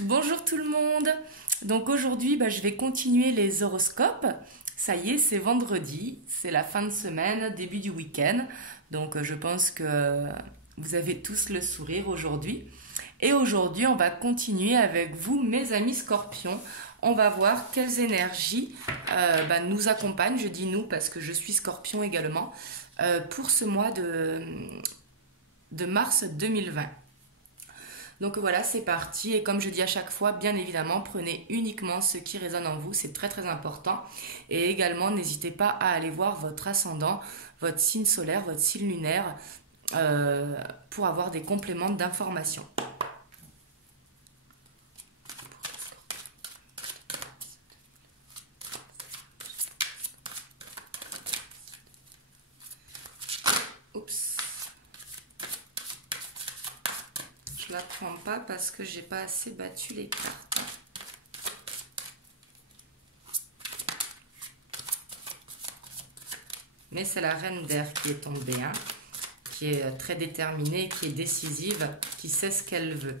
Bonjour tout le monde. Donc aujourd'hui, je vais continuer les horoscopes. Ça y est, c'est vendredi, c'est la fin de semaine, début du week-end. Donc je pense que vous avez tous le sourire aujourd'hui. Et aujourd'hui, on va continuer avec vous, mes amis scorpions. On va voir quelles énergies nous accompagnent. Je dis nous parce que je suis scorpion également. Pour ce mois de mars 2020. Donc voilà, c'est parti. Et comme je dis à chaque fois, bien évidemment, prenez uniquement ce qui résonne en vous. C'est très très important. Et également, n'hésitez pas à aller voir votre ascendant, votre signe solaire, votre signe lunaire pour avoir des compléments d'informations. Oups. Je la prends pas parce que j'ai pas assez battu les cartes. Mais c'est la reine d'air qui est tombée, hein, qui est très déterminée, qui est décisive, qui sait ce qu'elle veut.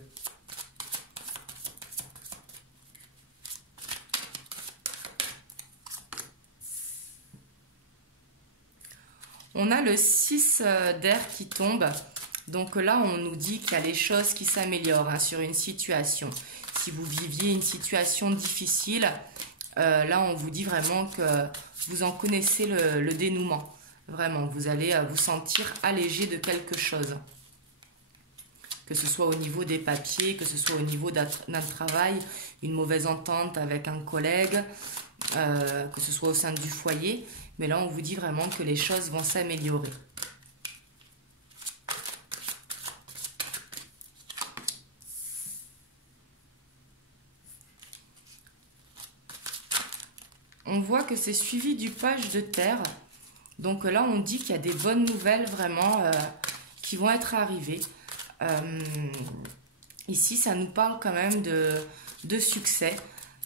On a le 6 d'air qui tombe. Donc là, on nous dit qu'il y a les choses qui s'améliorent sur une situation. Si vous viviez une situation difficile, là, on vous dit vraiment que vous en connaissez le dénouement. Vraiment, vous allez vous sentir allégé de quelque chose. Que ce soit au niveau des papiers, que ce soit au niveau d'un travail, une mauvaise entente avec un collègue, que ce soit au sein du foyer. Mais là, on vous dit vraiment que les choses vont s'améliorer. On voit que c'est suivi du page de terre. Donc là, on dit qu'il y a des bonnes nouvelles vraiment qui vont être arrivées. Ici, ça nous parle quand même de succès.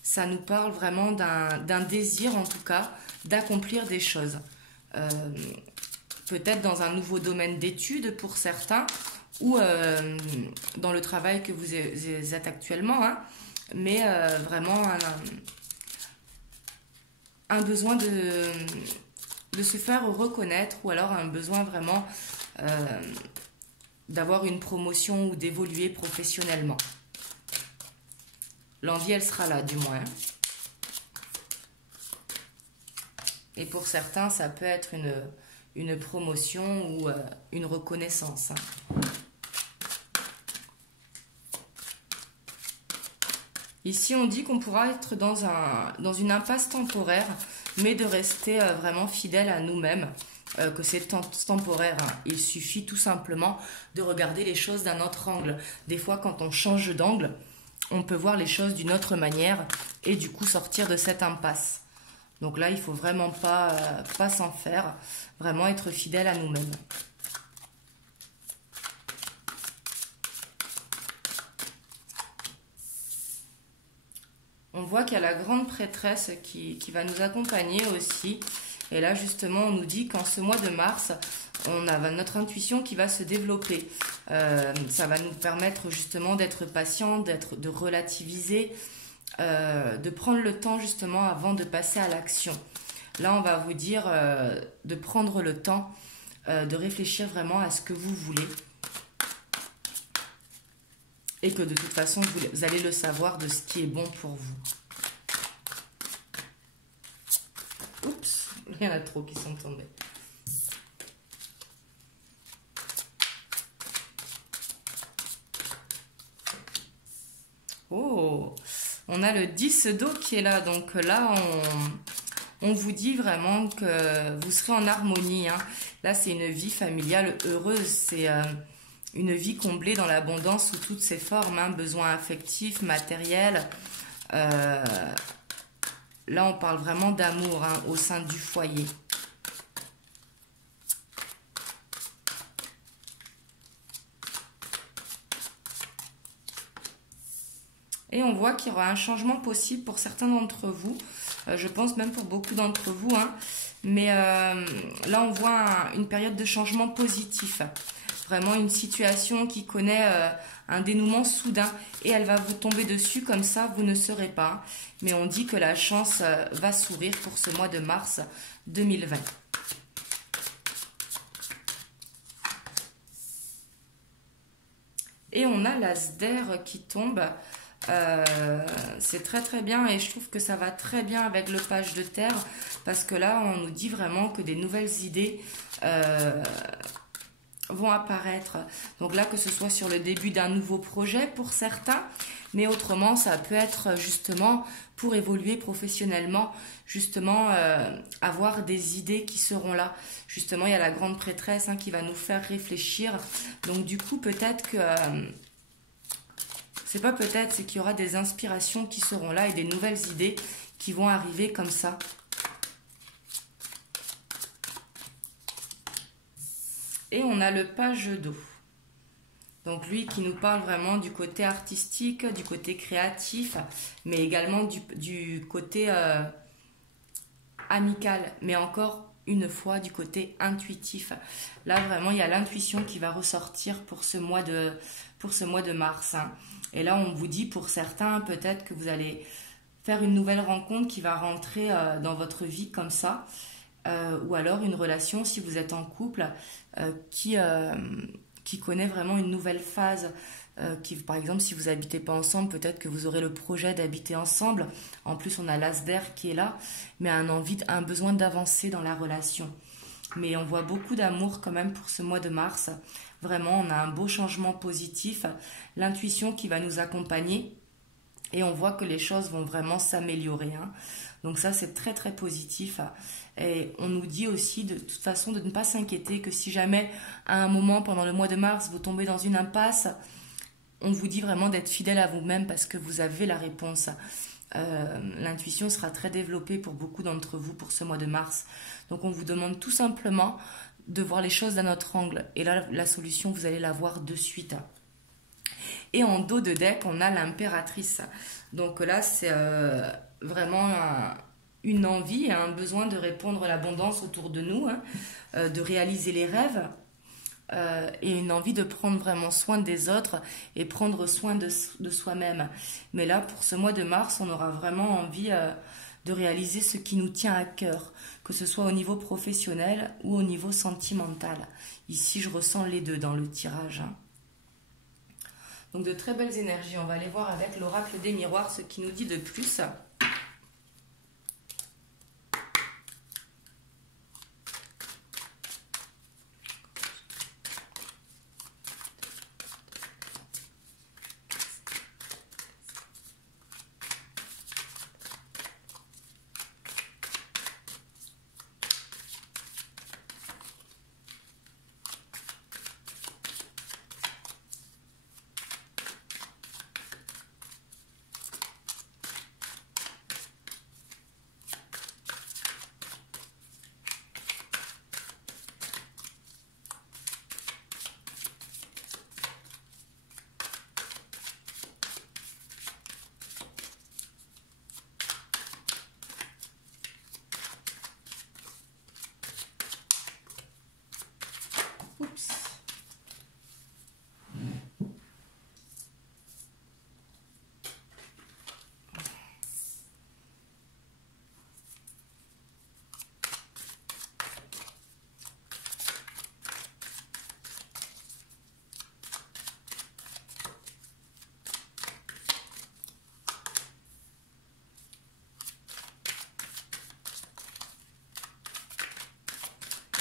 Ça nous parle vraiment d'un désir, en tout cas, d'accomplir des choses. Peut-être dans un nouveau domaine d'études pour certains, ou dans le travail que vous êtes actuellement, hein, mais vraiment un besoin de se faire reconnaître, ou alors un besoin vraiment d'avoir une promotion ou d'évoluer professionnellement. L'envie, elle sera là, du moins. Et pour certains, ça peut être une promotion ou une reconnaissance. Ici, on dit qu'on pourra être dans une impasse temporaire, mais de rester vraiment fidèle à nous-mêmes, que c'est temporaire. Il suffit tout simplement de regarder les choses d'un autre angle. Des fois, quand on change d'angle, on peut voir les choses d'une autre manière et du coup sortir de cette impasse. Donc là, il ne faut vraiment pas s'en faire, vraiment être fidèle à nous-mêmes. On voit qu'il y a la grande prêtresse qui va nous accompagner aussi. Et là, justement, on nous dit qu'en ce mois de mars, on a notre intuition qui va se développer. Ça va nous permettre justement d'être patient, de relativiser, de prendre le temps justement avant de passer à l'action. Là, on va vous dire de prendre le temps, de réfléchir vraiment à ce que vous voulez. Et que de toute façon, vous allez le savoir de ce qui est bon pour vous. Oups, il y en a trop qui sont tombés. Oh, on a le 10 d'eau qui est là. Donc là, on vous dit vraiment que vous serez en harmonie. Hein. Là, c'est une vie familiale heureuse. C'est une vie comblée dans l'abondance sous toutes ses formes. Hein. Besoins affectifs, matériels. Là, on parle vraiment d'amour au sein du foyer. Et on voit qu'il y aura un changement possible pour certains d'entre vous. Je pense même pour beaucoup d'entre vous. Hein. Mais là, on voit une période de changement positif. vraiment une situation qui connaît un dénouement soudain et elle va vous tomber dessus comme ça, vous ne saurez pas. Mais on dit que la chance va sourire pour ce mois de mars 2020. Et on a l'as d'air qui tombe. C'est très très bien et je trouve que ça va très bien avec le page de terre parce que là on nous dit vraiment que des nouvelles idées vont apparaître. Donc là, que ce soit sur le début d'un nouveau projet pour certains, mais autrement, ça peut être justement pour évoluer professionnellement, justement avoir des idées qui seront là. Justement, il y a la grande prêtresse qui va nous faire réfléchir. Donc du coup, peut-être que... c'est pas peut-être, c'est qu'il y aura des inspirations qui seront là et des nouvelles idées qui vont arriver comme ça. Et on a le page d'eau. Donc lui qui nous parle vraiment du côté artistique, du côté créatif, mais également du côté amical, mais encore une fois du côté intuitif. Là vraiment il y a l'intuition qui va ressortir pour ce mois de mars. Et là on vous dit pour certains peut-être que vous allez faire une nouvelle rencontre qui va rentrer dans votre vie comme ça. Ou alors une relation si vous êtes en couple qui connaît vraiment une nouvelle phase par exemple si vous n'habitez pas ensemble, peut-être que vous aurez le projet d'habiter ensemble. En plus on a l'as d'air qui est là, mais un besoin d'avancer dans la relation. Mais on voit beaucoup d'amour quand même pour ce mois de mars. Vraiment on a un beau changement positif, l'intuition qui va nous accompagner et on voit que les choses vont vraiment s'améliorer. Donc ça c'est très très positif. Et on nous dit aussi de toute façon de ne pas s'inquiéter, que si jamais à un moment pendant le mois de mars vous tombez dans une impasse, on vous dit vraiment d'être fidèle à vous-même parce que vous avez la réponse. L'intuition sera très développée pour beaucoup d'entre vous pour ce mois de mars. Donc on vous demande tout simplement de voir les choses d'un autre angle. Et là la solution vous allez la voir de suite. Et en dos de deck on a l'impératrice. Donc là c'est vraiment une envie et un besoin de répondre à l'abondance autour de nous, de réaliser les rêves et une envie de prendre vraiment soin des autres et prendre soin de soi-même. Mais là, pour ce mois de mars, on aura vraiment envie de réaliser ce qui nous tient à cœur, que ce soit au niveau professionnel ou au niveau sentimental. Ici, je ressens les deux dans le tirage. Donc de très belles énergies. On va aller voir avec l'oracle des miroirs ce qui nous dit de plus.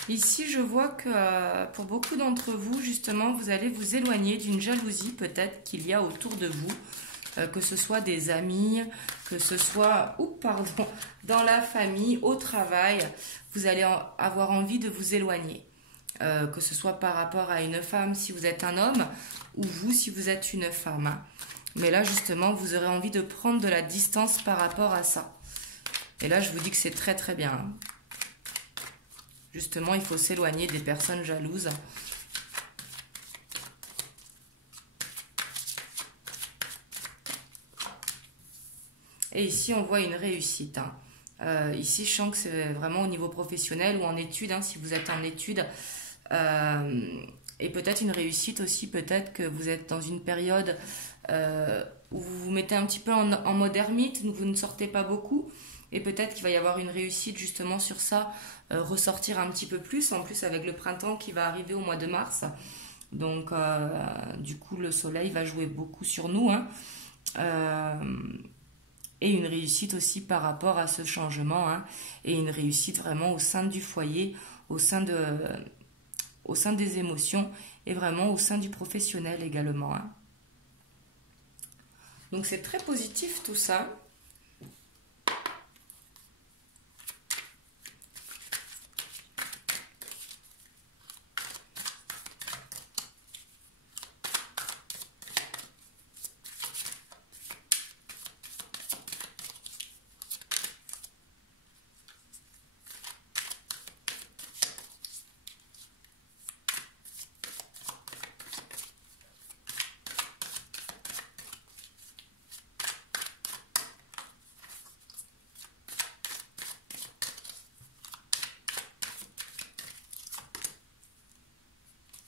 Ici, je vois que pour beaucoup d'entre vous, justement, vous allez vous éloigner d'une jalousie peut-être qu'il y a autour de vous, que ce soit des amis, que ce soit dans la famille, au travail. Vous allez avoir envie de vous éloigner, que ce soit par rapport à une femme si vous êtes un homme ou vous si vous êtes une femme. Mais là, justement, vous aurez envie de prendre de la distance par rapport à ça. Et là, je vous dis que c'est très très bien. Justement, il faut s'éloigner des personnes jalouses. Et ici, on voit une réussite. Ici, je sens que c'est vraiment au niveau professionnel ou en études, si vous êtes en études. Et peut-être une réussite aussi, peut-être que vous êtes dans une période où vous vous mettez un petit peu en mode ermite, vous ne sortez pas beaucoup. Et peut-être qu'il va y avoir une réussite justement sur ça, ressortir un petit peu plus, en plus avec le printemps qui va arriver au mois de mars. Donc du coup le soleil va jouer beaucoup sur nous, hein. Et une réussite aussi par rapport à ce changement, hein. Et une réussite vraiment au sein du foyer, au sein des émotions et vraiment au sein du professionnel également, hein. Donc c'est très positif tout ça.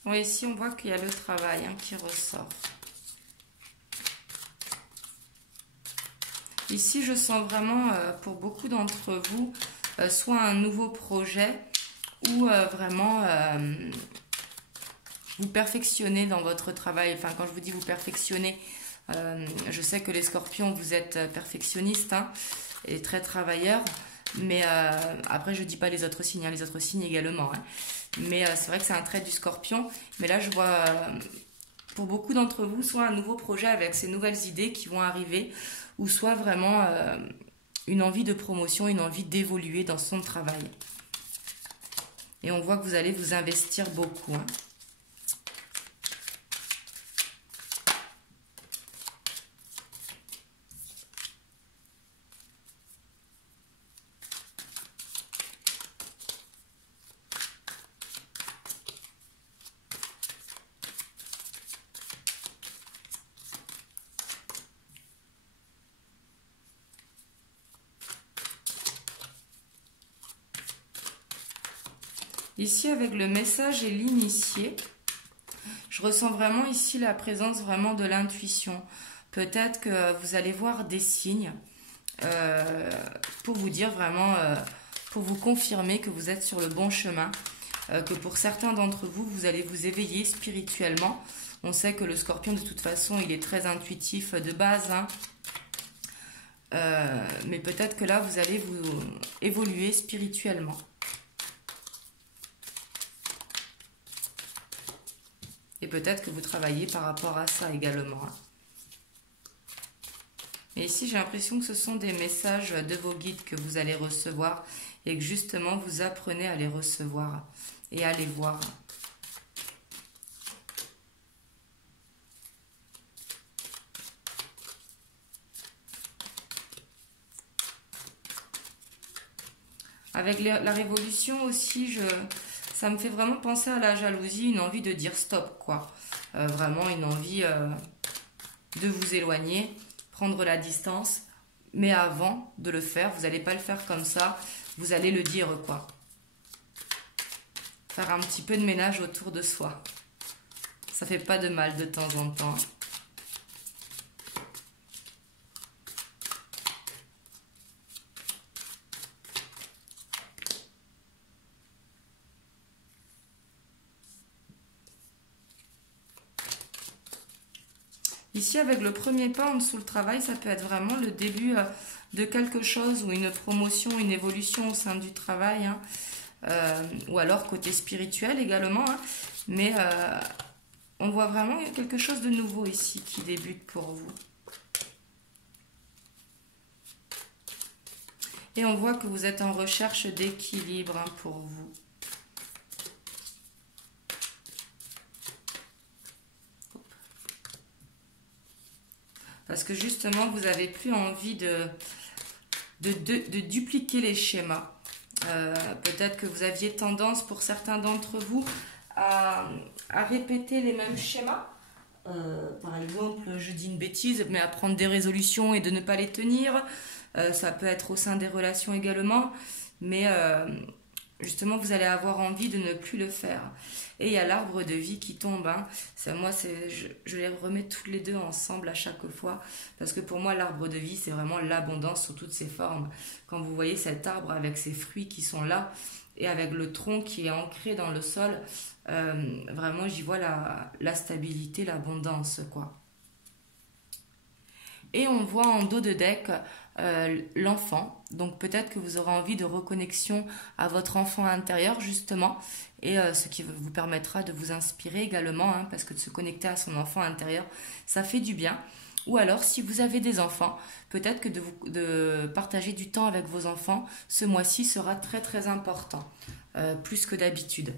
Oui, ici on voit qu'il y a le travail, hein, qui ressort. Ici, je sens vraiment, pour beaucoup d'entre vous, soit un nouveau projet ou vraiment vous perfectionnez dans votre travail. Enfin, quand je vous dis vous perfectionnez, je sais que les scorpions, vous êtes perfectionnistes, hein, et très travailleurs. Mais après, je ne dis pas les autres signes, hein, les autres signes également, hein. Mais c'est vrai que c'est un trait du scorpion. Mais là, je vois pour beaucoup d'entre vous, soit un nouveau projet avec ces nouvelles idées qui vont arriver, ou soit vraiment une envie de promotion, une envie d'évoluer dans son travail. Et on voit que vous allez vous investir beaucoup, hein. Ici, avec le message et l'initié, je ressens vraiment ici la présence vraiment de l'intuition. Peut-être que vous allez voir des signes pour vous dire vraiment, pour vous confirmer que vous êtes sur le bon chemin. Que pour certains d'entre vous, vous allez vous éveiller spirituellement. On sait que le scorpion, de toute façon, il est très intuitif de base, hein. Mais peut-être que là, vous allez vous évoluer spirituellement. Et peut-être que vous travaillez par rapport à ça également, hein. Et ici, j'ai l'impression que ce sont des messages de vos guides que vous allez recevoir et que justement, vous apprenez à les recevoir et à les voir. Avec la révolution aussi, ça me fait vraiment penser à la jalousie, une envie de dire stop, quoi. Vraiment une envie de vous éloigner, prendre la distance. Mais avant de le faire, vous n'allez pas le faire comme ça, vous allez le dire, quoi. Faire un petit peu de ménage autour de soi. Ça fait pas de mal de temps en temps. Ici, avec le premier pas en dessous le travail, ça peut être vraiment le début de quelque chose ou une promotion, une évolution au sein du travail, hein. Ou alors côté spirituel également, hein. Mais on voit vraiment quelque chose de nouveau ici qui débute pour vous. Et on voit que vous êtes en recherche d'équilibre, hein, pour vous. Parce que justement, vous n'avez plus envie de dupliquer les schémas. Peut-être que vous aviez tendance, pour certains d'entre vous, à répéter les mêmes schémas. Par exemple, je dis une bêtise, mais à prendre des résolutions et de ne pas les tenir. Ça peut être au sein des relations également. Mais justement, vous allez avoir envie de ne plus le faire. Et il y a l'arbre de vie qui tombe. Hein. Je les remets toutes les deux ensemble à chaque fois. Parce que pour moi, l'arbre de vie, c'est vraiment l'abondance sous toutes ses formes. Quand vous voyez cet arbre avec ses fruits qui sont là, et avec le tronc qui est ancré dans le sol, vraiment, j'y vois la stabilité, l'abondance, quoi. Et on voit en dos de deck l'enfant. Donc peut-être que vous aurez envie de reconnexion à votre enfant intérieur justement. Et ce qui vous permettra de vous inspirer également. Hein, parce que de se connecter à son enfant intérieur, ça fait du bien. Ou alors si vous avez des enfants, peut-être que de partager du temps avec vos enfants ce mois-ci sera très très important. Plus que d'habitude.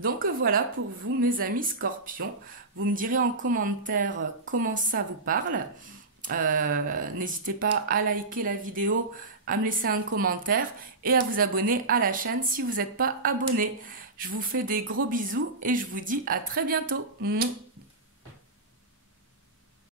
Donc voilà pour vous mes amis scorpions. Vous me direz en commentaire comment ça vous parle. N'hésitez pas à liker la vidéo, à me laisser un commentaire et à vous abonner à la chaîne si vous n'êtes pas abonné. Je vous fais des gros bisous et je vous dis à très bientôt.